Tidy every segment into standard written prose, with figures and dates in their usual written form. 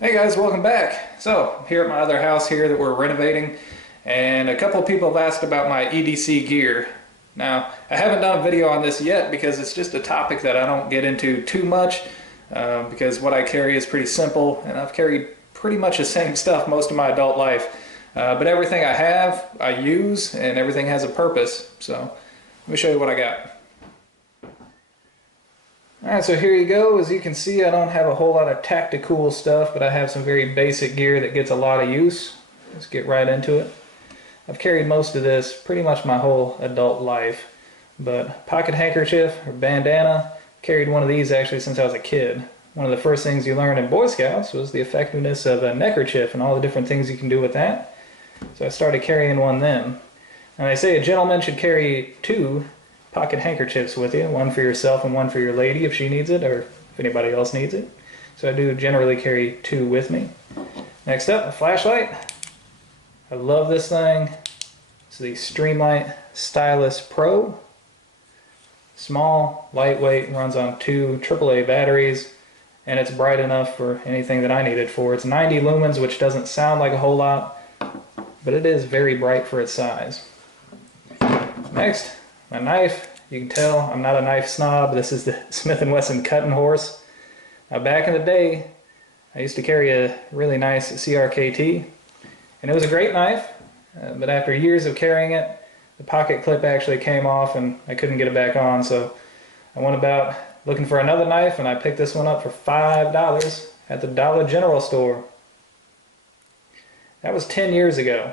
Hey guys, welcome back. So, here at my other house here that we're renovating, and a couple of people have asked about my EDC gear. Now, I haven't done a video on this yet because it's just a topic that I don't get into too much because what I carry is pretty simple, and I've carried pretty much the same stuff most of my adult life. But everything I have, I use, and everything has a purpose. So, let me show you what I got. Alright, so here you go. As you can see, I don't have a whole lot of tactical stuff, but I have some very basic gear that gets a lot of use. Let's get right into it. I've carried most of this pretty much my whole adult life, but pocket handkerchief or bandana, carried one of these actually since I was a kid. One of the first things you learned in Boy Scouts was the effectiveness of a neckerchief and all the different things you can do with that. So I started carrying one then. And they say a gentleman should carry two pocket handkerchiefs with you, one for yourself and one for your lady if she needs it, or if anybody else needs it. So I do generally carry two with me. Next up, a flashlight. I love this thing. It's the Streamlight Stylus Pro. Small, lightweight, runs on two AAA batteries, and it's bright enough for anything that I need it for. It's 90 lumens, which doesn't sound like a whole lot, but it is very bright for its size. Next, my knife. You can tell I'm not a knife snob. This is the Smith & Wesson Cutting Horse. Now back in the day, I used to carry a really nice CRKT, and it was a great knife, but after years of carrying it, the pocket clip actually came off and I couldn't get it back on, so I went about looking for another knife, and I picked this one up for $5 at the Dollar General store. That was 10 years ago,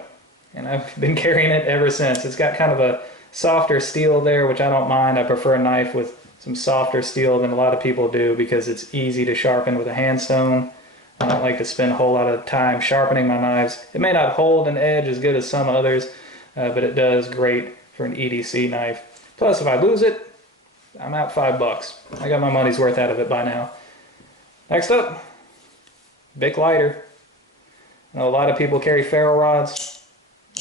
and I've been carrying it ever since. It's got kind of a softer steel there, which I don't mind. I prefer a knife with some softer steel than a lot of people do because it's easy to sharpen with a handstone. I don't like to spend a whole lot of time sharpening my knives. It may not hold an edge as good as some others, but it does great for an EDC knife. Plus, if I lose it, I'm out $5. I got my money's worth out of it by now. Next up, Bic lighter. I know a lot of people carry ferro rods.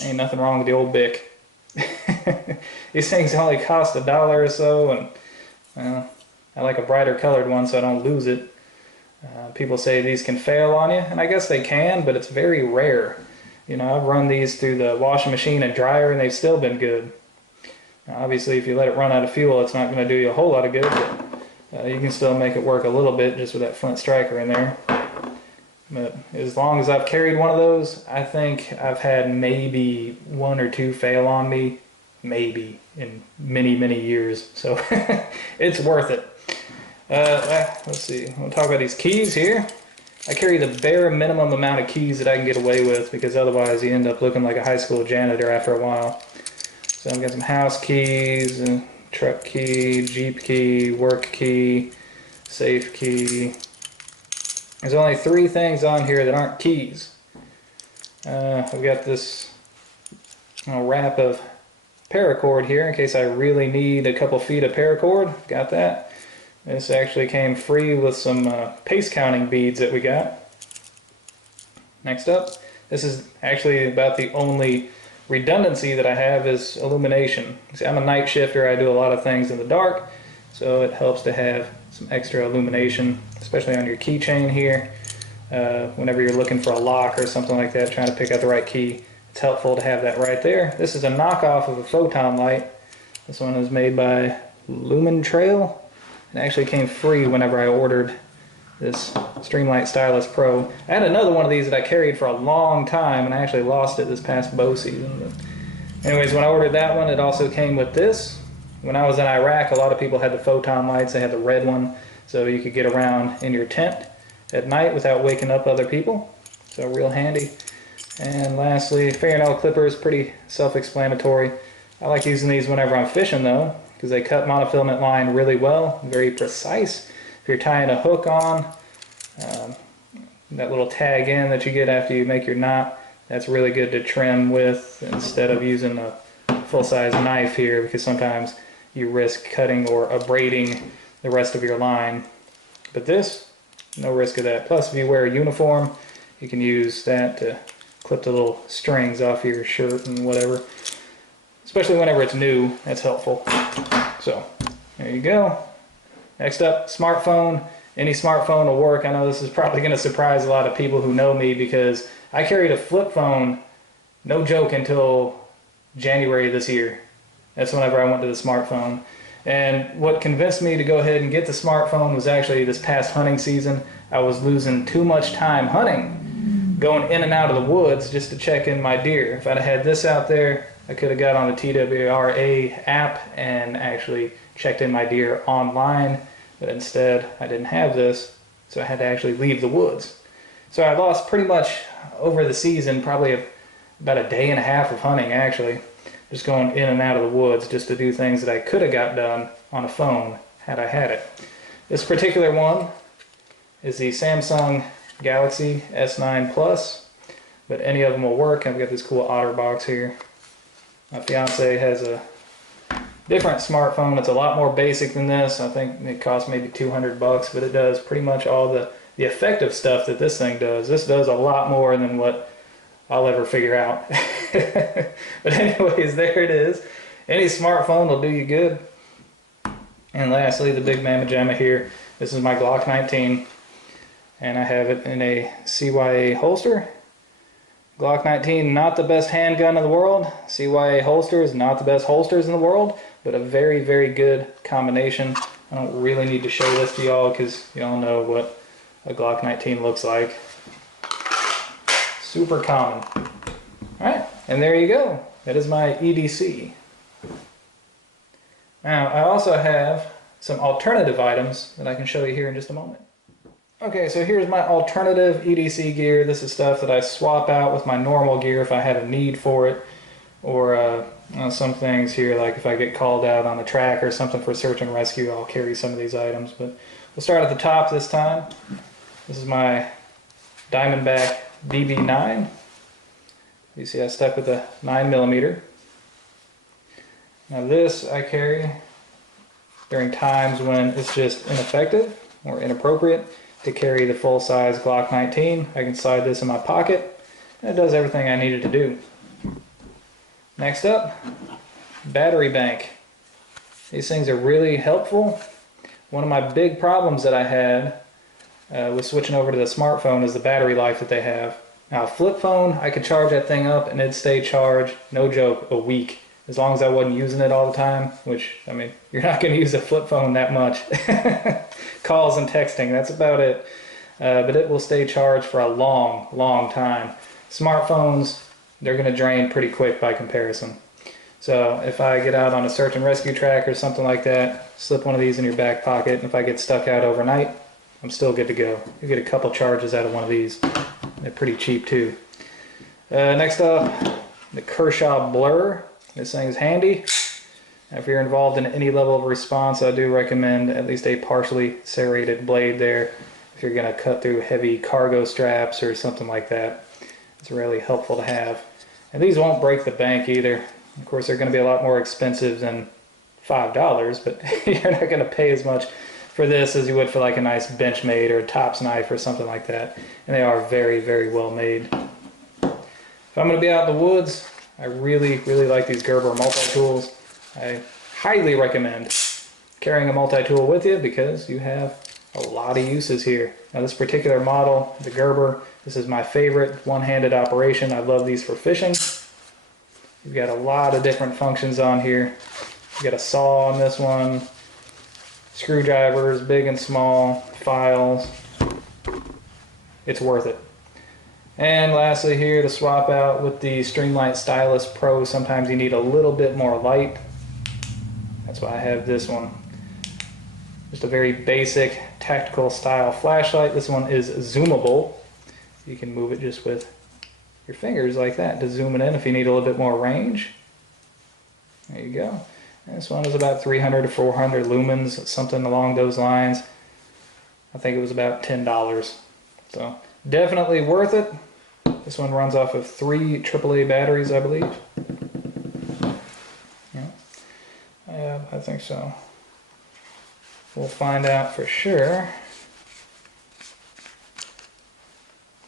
Ain't nothing wrong with the old Bic. These things only cost $1 or so, and well, I like a brighter colored one so I don't lose it. People say these can fail on you, and I guess they can, but it's very rare. You know, I've run these through the washing machine and dryer, and they've still been good. Now, obviously, if you let it run out of fuel, it's not going to do you a whole lot of good, but you can still make it work a little bit just with that flint striker in there. But as long as I've carried one of those, I think I've had maybe one or two fail on me, maybe, in many, many years. So it's worth it. Let's see, we'll talk about these keys here. I carry the bare minimum amount of keys that I can get away with because otherwise you end up looking like a high school janitor after a while. So I've got some house keys, a truck key, Jeep key, work key, safe key. There's only 3 things on here that aren't keys. I've got this wrap of paracord here in case I really need a couple feet of paracord. Got that. This actually came free with some pace counting beads that we got. Next up, this is actually about the only redundancy that I have is illumination. See, I'm a night shifter. I do a lot of things in the dark, so it helps to have some extra illumination, especially on your keychain here. Whenever you're looking for a lock or something like that, trying to pick out the right key, it's helpful to have that right there. This is a knockoff of a photon light. This one is made by Lumen Trail. It actually came free whenever I ordered this Streamlight Stylus Pro. I had another one of these that I carried for a long time, and I actually lost it this past bow season. But anyways, when I ordered that one, it also came with this. When I was in Iraq, a lot of people had the photon lights. They had the red one, so you could get around in your tent at night without waking up other people. So real handy. And lastly, fingernail clippers, pretty self-explanatory. I like using these whenever I'm fishing though, because they cut monofilament line really well, very precise. If you're tying a hook on, that little tag in that you get after you make your knot, that's really good to trim with instead of using a full-size knife here, because sometimes you risk cutting or abrading the rest of your line. But this, no risk of that. Plus, if you wear a uniform, you can use that to clip the little strings off your shirt and whatever. Especially whenever it's new, that's helpful. So, there you go. Next up, smartphone. any smartphone will work. I know this is probably going to surprise a lot of people who know me because I carried a flip phone, no joke, until January this year. That's whenever I went to the smartphone. And what convinced me to go ahead and get the smartphone was actually this past hunting season. I was losing too much time hunting, going in and out of the woods just to check in my deer. If I'd have had this out there, I could have got on the TWRA app and actually checked in my deer online, but instead I didn't have this, so I had to actually leave the woods. So I lost pretty much over the season probably about a day and a half of hunting, actually, just going in and out of the woods just to do things that I could have got done on a phone had I had it. This particular one is the Samsung Galaxy S9 Plus, but any of them will work. I've got this cool OtterBox here. My fiance has a different smartphone. It's a lot more basic than this. I think it costs maybe 200 bucks, but it does pretty much all the effective stuff that this thing does. This does a lot more than what I'll ever figure out. But anyways, there it is. Any smartphone will do you good. And lastly, the big mamma jamma here. This is my Glock 19, and I have it in a CYA holster. Glock 19, not the best handgun in the world. CYA holsters, not the best holsters in the world, but a very, very good combination. I don't really need to show this to y'all because y'all know what a Glock 19 looks like. Super common. Alright, and there you go. That is my EDC. Now, I also have some alternative items that I can show you here in just a moment. Okay, so here's my alternative EDC gear. This is stuff that I swap out with my normal gear if I have a need for it. Or some things here, like if I get called out on the track or something for search and rescue, I'll carry some of these items. But we'll start at the top this time. This is my Diamondback DB9. You see I stuck with a 9mm. Now this I carry during times when it's just ineffective or inappropriate to carry the full-size Glock 19. I can slide this in my pocket, and it does everything I needed to do. Next up, battery bank. These things are really helpful. One of my big problems that I had with switching over to the smartphone is the battery life that they have. Now, a flip phone, I could charge that thing up and it'd stay charged, no joke, a week. As long as I wasn't using it all the time, which, I mean, you're not going to use a flip phone that much. Calls and texting, that's about it. But it will stay charged for a long, long time. Smartphones, they're going to drain pretty quick by comparison. So if I get out on a search and rescue track or something like that, slip one of these in your back pocket, and if I get stuck out overnight, I'm still good to go. You get a couple charges out of one of these. They're pretty cheap too. Next up, the Kershaw Blur. This thing's handy. If you're involved in any level of response, I do recommend at least a partially serrated blade there if you're going to cut through heavy cargo straps or something like that. It's really helpful to have. And these won't break the bank either. Of course, they're going to be a lot more expensive than $5, but you're not going to pay as much for this as you would for like a nice Benchmade or a Tops knife or something like that. And they are very, very well made. If I'm going to be out in the woods, I really, really like these Gerber multi-tools. I highly recommend carrying a multi-tool with you because you have a lot of uses here. Now this particular model, the Gerber, this is my favorite one-handed operation. I love these for fishing. You've got a lot of different functions on here. You've got a saw on this one, screwdrivers, big and small, files. It's worth it. And lastly here, to swap out with the Streamlight Stylus Pro, sometimes you need a little bit more light. That's why I have this one. Just a very basic tactical style flashlight. This one is zoomable. You can move it just with your fingers like that to zoom it in if you need a little bit more range. There you go. And this one is about 300 to 400 lumens, something along those lines. I think it was about $10. So definitely worth it. This one runs off of 3 AAA batteries, I believe. Yeah, I think so. We'll find out for sure.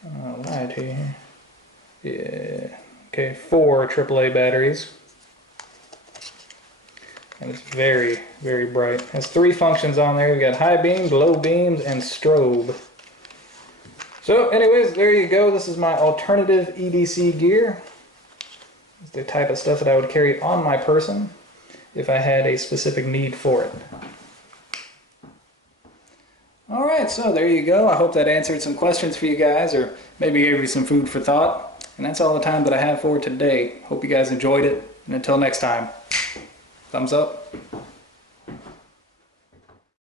I'll lie to you. Yeah. Okay, 4 AAA batteries. and it's very, very bright. It has 3 functions on there. We've got high beams, low beams, and strobe. So anyways, there you go. This is my alternative EDC gear. It's the type of stuff that I would carry on my person if I had a specific need for it. Alright, so there you go. I hope that answered some questions for you guys, or maybe gave you some food for thought. And that's all the time that I have for today. Hope you guys enjoyed it, and until next time, thumbs up.